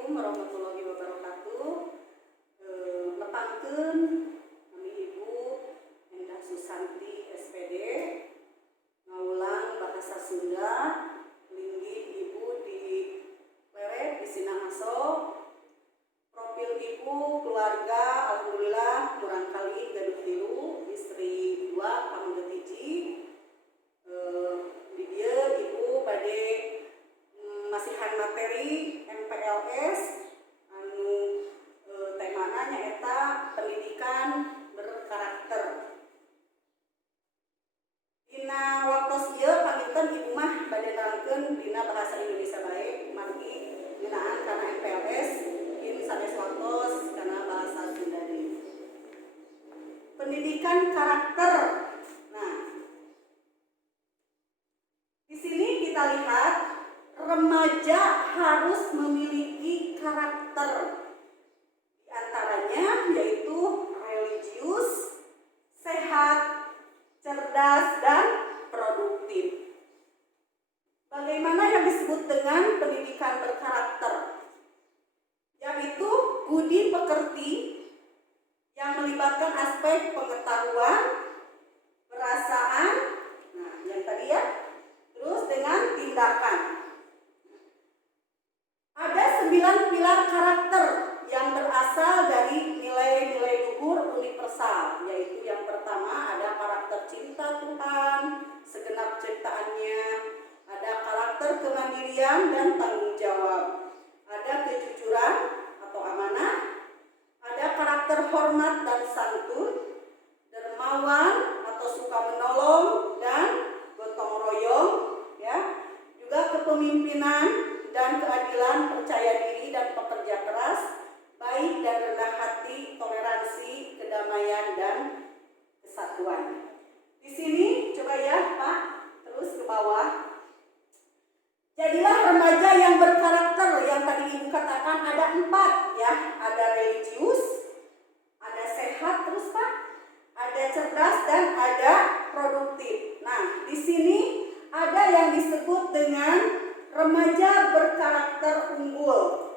Assalamualaikum warahmatullahi wabarakatuh. Nepangkeun kami Ibu Endah Susanti SPD ngaulang bahasa Sunda linggih Ibu di Leret di Sinangaso. Profil Ibu keluarga alhamdulillah murang kali gaduh tilu, istri 2 pamangget hiji. Di dieu Ibu bade masihan materi MPLS anu temana nyaeta pendidikan berkarakter. Dina waktos ieu panginten Ibu mah bade nerangkeun dina bahasa Indonesia bae margi ngeunaan kana MPLS in sanes waktos kana bahasa Sunda deui. Pendidikan karakter. Nah, di sini kita lihat remaja harus memiliki karakter. Di antaranya yaitu religius, sehat, cerdas, dan produktif. Bagaimana yang disebut dengan pendidikan berkarakter? Yaitu budi pekerti yang melibatkan aspek pengetahuan, perasaan, nah yang tadi ya, terus dengan tindakan. Ada 9 pilar karakter yang berasal dari nilai-nilai luhur universal, yaitu yang pertama ada karakter cinta Tuhan, segenap ciptaannya, ada karakter kemandirian dan tanggung jawab, ada kejujuran atau amanah, ada karakter hormat dan santun, dermawan atau suka menolong dan gotong royong, ya, juga kepemimpinan dan keadilan, percaya diri dan pekerja keras, baik dan rendah hati, toleransi, kedamaian dan kesatuan. Di sini coba ya Pak, terus ke bawah. Jadilah remaja yang berkarakter yang tadi Ibu katakan ada 4 ya, ada religius, ada sehat terus Pak, ada cerdas dan ada produktif. Nah, di sini ada yang disebut dengan remaja berkarakter unggul.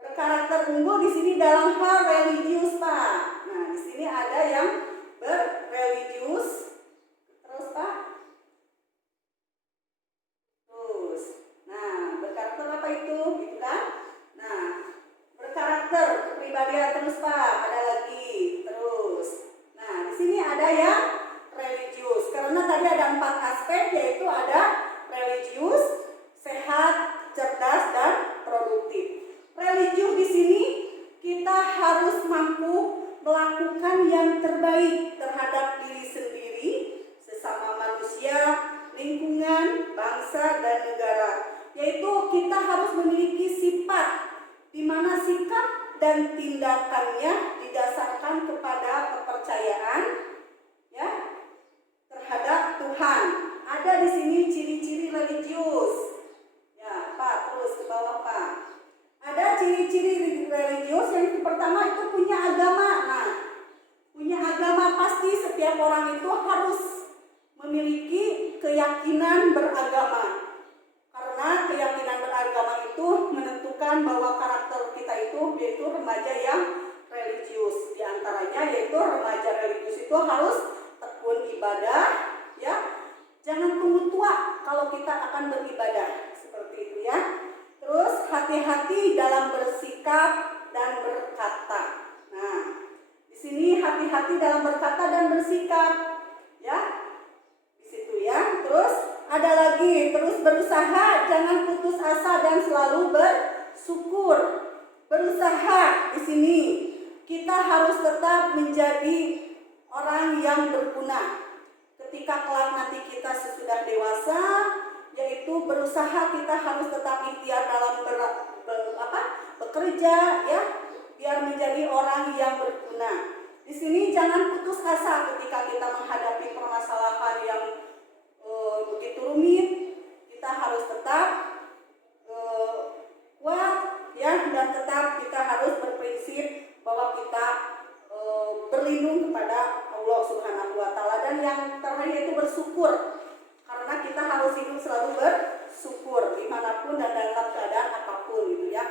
Berkarakter unggul di sini dalam hal religius, Pak. Nah, di sini ada yang berreligius. Terus, Pak. Terus. Nah, berkarakter apa itu? Gitu kan? Nah, berkarakter kepribadian terus, Pak. Ada lagi. Terus. Nah, di sini ada yang religius. Karena tadi ada 4 aspek, yaitu ada religius, sehat, cerdas, dan produktif. Religius di sini kita harus mampu melakukan yang terbaik terhadap diri sendiri, sesama manusia, lingkungan, bangsa, dan negara. Yaitu kita harus memiliki sifat di mana sikap dan tindakannya didasarkan kepada kepercayaan, ya, terhadap Tuhan. Ada di sini ciri-ciri religius. Ya, Pak, terus ke bawah, Pak. Ada ciri-ciri religius yang pertama itu punya agama. Nah, punya agama pasti setiap orang itu harus memiliki keyakinan beragama. Karena keyakinan beragama itu menentukan bahwa karakter kita itu yaitu remaja yang religius. Di antaranya yaitu remaja religius itu harus tekun ibadah, ya. Jangan tunggu tua kalau kita akan beribadah, seperti itu ya. Terus hati-hati dalam bersikap dan berkata. Nah, di sini hati-hati dalam berkata dan bersikap, ya. Di situ ya. Terus ada lagi, terus berusaha, jangan putus asa dan selalu bersyukur. Berusaha di sini kita harus tetap menjadi orang yang berguna. Ketika kelak nanti kita sesudah dewasa, yaitu berusaha kita harus tetap ikhtiar dalam bekerja, ya, biar menjadi orang yang berguna. Di sini jangan putus asa ketika kita menghadapi permasalahan yang begitu rumit. Kita harus tetap kuat, ya, dan tetap kita harus berprinsip bahwa kita berlindung kepada Allah Subhanahu wa Ta'ala, dan yang terakhir itu bersyukur, karena kita harus hidup selalu bersyukur dimanapun dan dalam keadaan apapun gitu ya.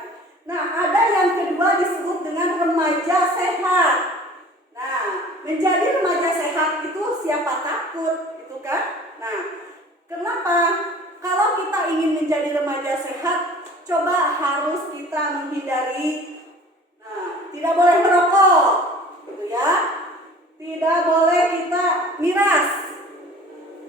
siapa takut, gitu kan? Nah, kenapa? Kalau kita ingin menjadi remaja sehat, coba harus kita menghindari. Nah, tidak boleh merokok, gitu ya. Tidak boleh kita miras,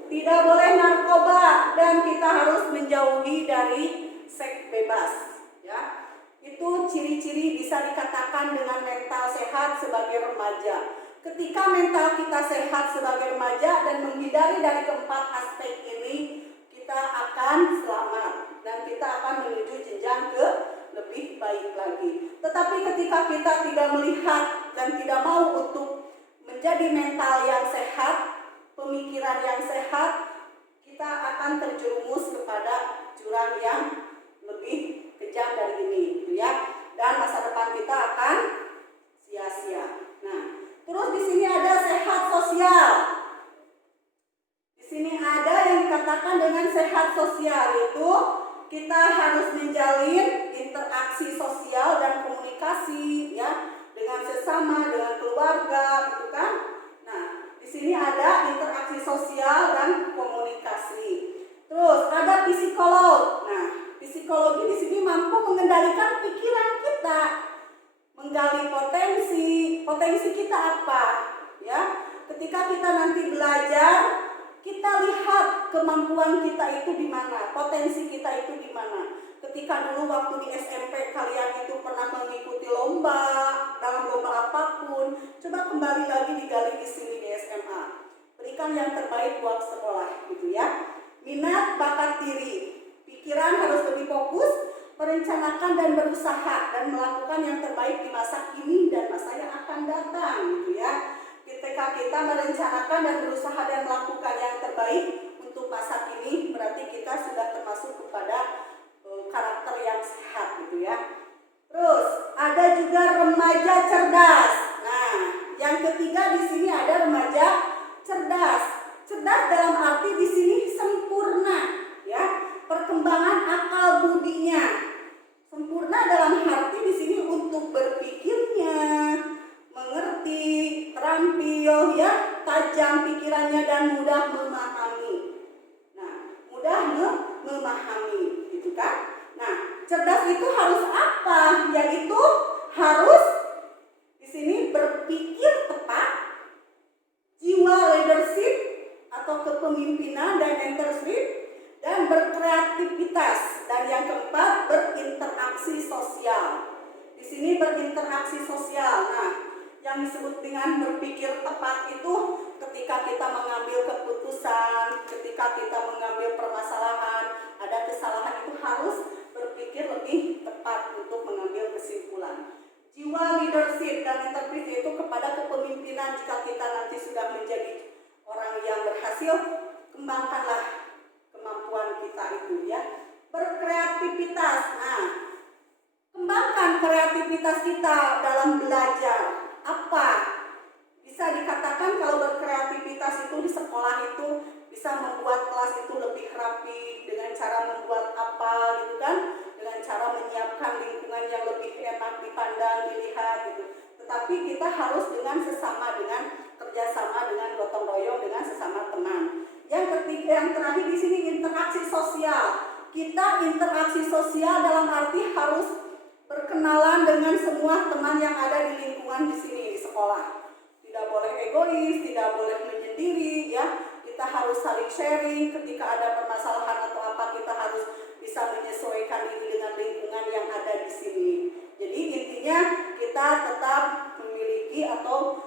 tidak boleh narkoba, dan kita harus menjauhi dari seks bebas, ya. Itu ciri-ciri bisa dikatakan dengan mental sehat sebagai remaja. Ketika mental kita sehat sebagai remaja dan menghindari dari keempat aspek ini, kita akan selamat dan kita akan menuju jenjang ke lebih baik lagi. Tetapi ketika kita tidak melihat dan tidak mau untuk menjadi mental yang sehat, pemikiran yang sehat, kita akan terjerumus kepada jurang yang lebih kejam dari ini, gitu ya. Dan masa depan kita akan sia-sia. Nah, terus di sini ada sehat sosial. Di sini ada yang dikatakan dengan sehat sosial, yaitu kita harus menjalin interaksi sosial dan komunikasi, ya, dengan sesama, dengan keluarga, gitu kan? Nah, di sini ada interaksi sosial dan komunikasi. Terus ada psikolog. Nah, psikologi di sini mampu mengendalikan pikiran kita, menggali potensi kita apa, ya. Ketika kita nanti belajar, kita lihat kemampuan kita itu di mana, potensi kita itu di mana. Ketika dulu waktu di SMP kalian itu pernah mengikuti lomba, dalam lomba apapun, coba kembali lagi digali di sini di SMA. Berikan yang terbaik buat sekolah, gitu ya. Minat, bakat diri, pikiran harus lebih fokus, merencanakan dan berusaha dan melakukan yang terbaik di masa kini dan masa yang akan datang, gitu ya. Ketika kita merencanakan dan berusaha dan melakukan yang terbaik untuk masa kini, berarti kita sudah termasuk kepada karakter yang sehat, gitu ya. Terus ada juga remaja cerdas. Nah, yang ketiga di sini ada remaja cerdas. Cerdas dalam arti di sini sempurna, ya. Perkembangan akal budinya sempurna dalam arti di sini untuk berpikirnya, mengerti, terampil, ya, tajam pikirannya dan mudah memahami. Nah, mudah memahami, gitu kan? Nah, cerdas itu harus apa? Yaitu harus di sini berpikir tepat, jiwa leadership atau kepemimpinan dan mentorship, dan berkreativitas. Dan yang keempat, berinteraksi sosial. Di sini berinteraksi sosial. Nah, yang disebut dengan berpikir tepat itu ketika kita mengambil keputusan, ketika kita mengambil permasalahan, ada kesalahan, itu harus berpikir lebih tepat untuk mengambil kesimpulan. Jiwa leadership dan mentorship itu kepada kepemimpinan. Jika kita nanti sudah menjadi orang yang berhasil, kembangkanlah kemampuan kita itu, ya. Berkreativitas. Nah, kembangkan kreativitas kita dalam belajar. Apa? Bisa dikatakan kalau berkreativitas itu di sekolah itu bisa membuat kelas itu lebih rapi dengan cara membuat apa, gitu kan? Dengan cara menyiapkan lingkungan yang lebih enak dipandang, dilihat, gitu. Tetapi kita harus dengan sesama, dengan kerjasama, dengan gotong royong, dengan sesama teman. Yang ketiga, yang terakhir di sini interaksi sosial. Kita interaksi sosial dalam arti harus berkenalan dengan semua teman yang ada di lingkungan di sini di sekolah. Tidak boleh egois, tidak boleh menyendiri, ya. Kita harus saling sharing. Ketika ada permasalahan atau apa, kita harus bisa menyesuaikan diri dengan lingkungan yang ada di sini. Jadi intinya kita tetap memiliki atau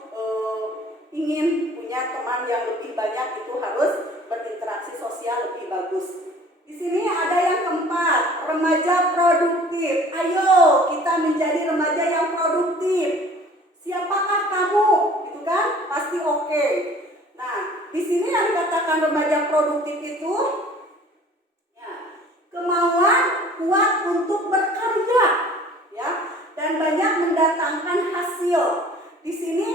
ingin punya teman yang lebih banyak, itu harus berinteraksi sosial lebih bagus. Di sini ada yang keempat, remaja produktif. Ayo kita menjadi remaja yang produktif. Siapakah kamu? Gitu kan? Pasti oke. Nah, di sini yang dikatakan remaja produktif itu, ya, kemauan kuat untuk berkarya, ya, dan banyak mendatangkan hasil. Di sini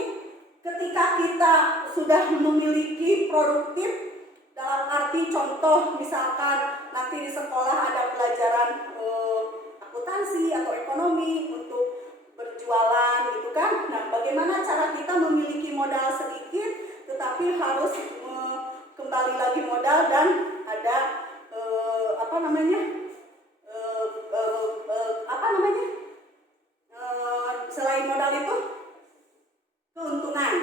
ketika kita sudah memiliki produktif dalam arti contoh, misalkan nanti di sekolah ada pelajaran akuntansi atau ekonomi untuk berjualan, gitu kan. Nah, bagaimana cara kita memiliki modal sedikit tetapi tapi harus kembali lagi modal dan ada apa namanya selain modal itu keuntungan,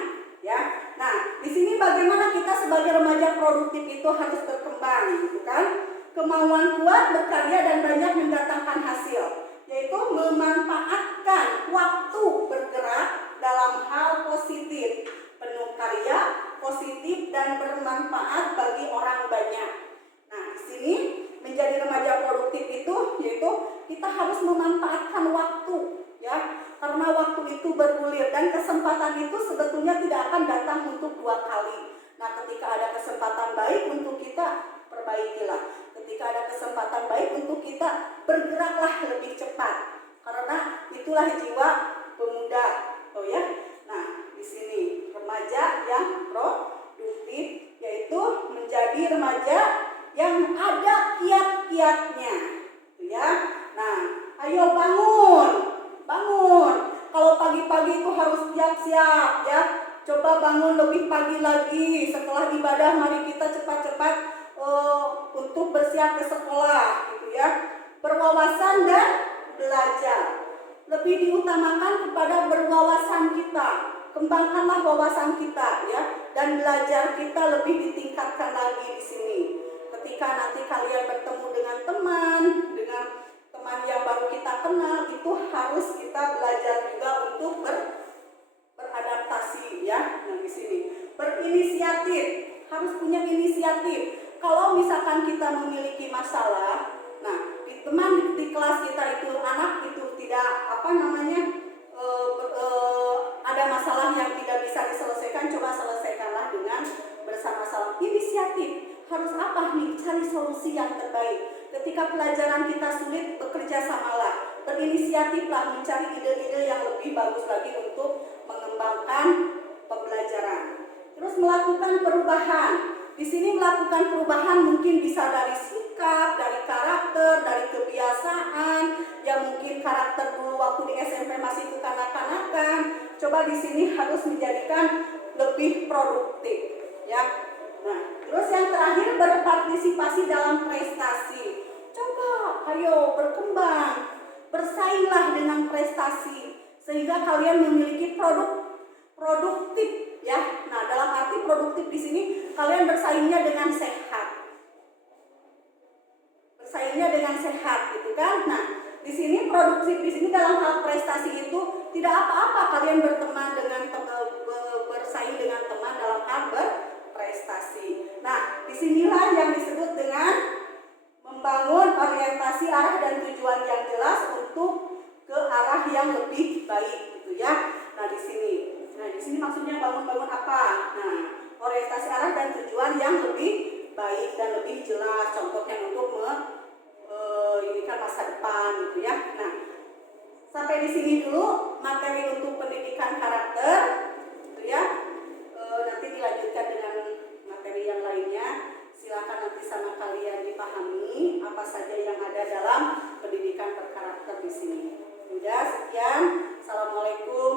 ya. Nah, di sini bagaimana kita sebagai remaja produktif itu harus berkembang, gitu kan? Kemauan kuat berkarya dan banyak mendatangkan hasil, yaitu memanfaatkan waktu bergerak dalam hal positif, penuh karya, positif dan bermanfaat bagi orang banyak. Nah, di sini menjadi remaja produktif itu yaitu kita harus memanfaatkan waktu, ya. Karena waktu itu bergulir dan kesempatan itu sebetulnya tidak akan datang untuk 2 kali. Nah, ketika ada kesempatan baik untuk kita, perbaikilah. Ketika ada kesempatan baik untuk kita, bergeraklah lebih cepat. Karena itulah jiwa pemuda. Oh ya. Nah, di sini remaja yang produktif yaitu menjadi remaja yang ada kiat-kiatnya. Ya. Nah, ayo bangun. Kalau pagi-pagi itu harus siap-siap, ya. Coba bangun lebih pagi lagi. Setelah ibadah mari kita cepat-cepat untuk bersiap ke sekolah, gitu ya. Berwawasan dan belajar. Lebih diutamakan kepada berwawasan kita. Kembangkanlah wawasan kita, ya. Dan belajar kita lebih ditingkatkan lagi di sini. Ketika nanti kalian bertemu dengan teman yang baru kita kenal, itu harus kita belajar juga untuk beradaptasi, ya. Nah, di sini berinisiatif, harus punya inisiatif. Kalau misalkan kita memiliki masalah, nah di teman di kelas kita itu anak itu tidak ada masalah yang tidak bisa diselesaikan, coba selesaikanlah dengan bersama-sama. Inisiatif. Harus apa nih? Cari solusi yang terbaik. Ketika pelajaran kita sulit, bekerja samalah. Berinisiatiflah mencari ide-ide yang lebih bagus lagi untuk mengembangkan pembelajaran. Terus melakukan perubahan. Di sini melakukan perubahan mungkin bisa dari sikap, dari karakter, dari kebiasaan. Yang mungkin karakter dulu waktu di SMP masih kekanak-kanakan. Coba di sini harus menjadikan lebih produktif, ya. Nah, terus yang terakhir berpartisipasi dalam prestasi. Coba, ayo berkembang, bersainglah dengan prestasi sehingga kalian memiliki produktif, ya. Nah, dalam arti produktif di sini kalian bersaingnya dengan sehat. Gitu kan? Nah, di sini produktif di sini dalam hal prestasi itu tidak apa-apa kalian berteman dengan bersaing dengan teman dalam hal berprestasi. Nah, disinilah yang disebut dengan membangun orientasi arah dan tujuan yang jelas untuk ke arah yang lebih baik, gitu ya. Nah, di sini maksudnya bangun apa? Nah, orientasi arah dan tujuan yang lebih baik dan lebih jelas. Contohnya untuk ini kan masa depan, gitu ya. Nah, sampai di sini dulu materi untuk pendidikan karakter, gitu ya. Nanti dilanjutkan dengan materi yang lainnya. Silakan nanti sama kalian dipahami apa saja yang ada dalam pendidikan berkarakter di sini. Sudah, sekian. Assalamualaikum.